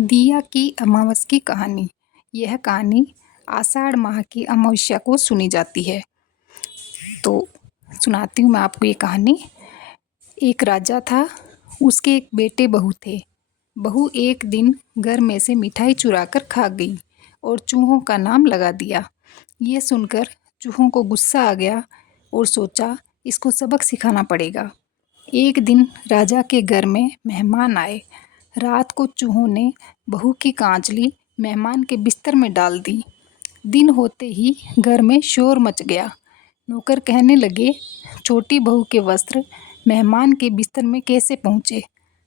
दिया की अमावस की कहानी। यह कहानी आषाढ़ माह की अमावस्या को सुनी जाती है। तो सुनाती हूँ मैं आपको ये कहानी। एक राजा था, उसके एक बेटे बहू थे। बहू एक दिन घर में से मिठाई चुरा कर खा गई और चूहों का नाम लगा दिया। ये सुनकर चूहों को गुस्सा आ गया और सोचा इसको सबक सिखाना पड़ेगा। एक दिन राजा के घर में मेहमान आए। रात को चूहों ने बहू की कांचली मेहमान के बिस्तर में डाल दी। दिन होते ही घर में शोर मच गया। नौकर कहने लगे, छोटी बहू के वस्त्र मेहमान के बिस्तर में कैसे पहुँचे?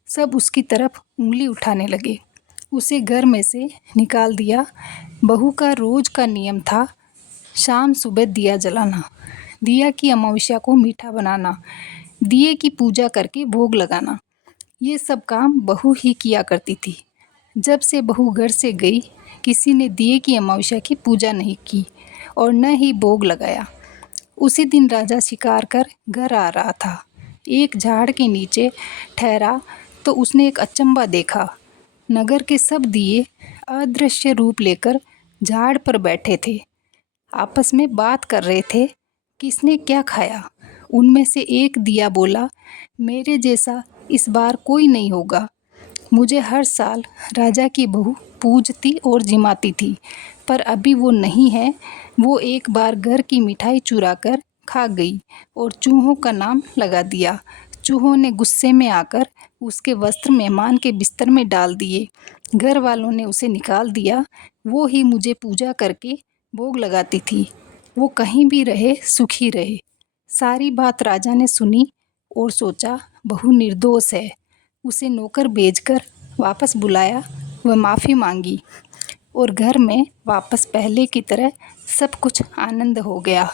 सब उसकी तरफ उंगली उठाने लगे। उसे घर में से निकाल दिया। बहू का रोज का नियम था शाम सुबह दिया जलाना, दिया की अमावस्या को मीठा बनाना, दिए की पूजा करके भोग लगाना। ये सब काम बहू ही किया करती थी। जब से बहू घर से गई, किसी ने दिए की अमावस्या की पूजा नहीं की और न ही भोग लगाया। उसी दिन राजा शिकार कर घर आ रहा था। एक झाड़ के नीचे ठहरा तो उसने एक अचंभा देखा। नगर के सब दिए अदृश्य रूप लेकर झाड़ पर बैठे थे। आपस में बात कर रहे थे, किसने क्या खाया। उनमें से एक दिया बोला, मेरे जैसा इस बार कोई नहीं होगा। मुझे हर साल राजा की बहू पूजती और जिमाती थी, पर अभी वो नहीं है। वो एक बार घर की मिठाई चुरा कर खा गई और चूहों का नाम लगा दिया। चूहों ने गुस्से में आकर उसके वस्त्र मेहमान के बिस्तर में डाल दिए। घर वालों ने उसे निकाल दिया। वो ही मुझे पूजा करके भोग लगाती थी। वो कहीं भी रहे, सुखी रहे। सारी बात राजा ने सुनी और सोचा बहू निर्दोष है। उसे नौकर भेजकर वापस बुलाया व माफ़ी मांगी और घर में वापस पहले की तरह सब कुछ आनंद हो गया।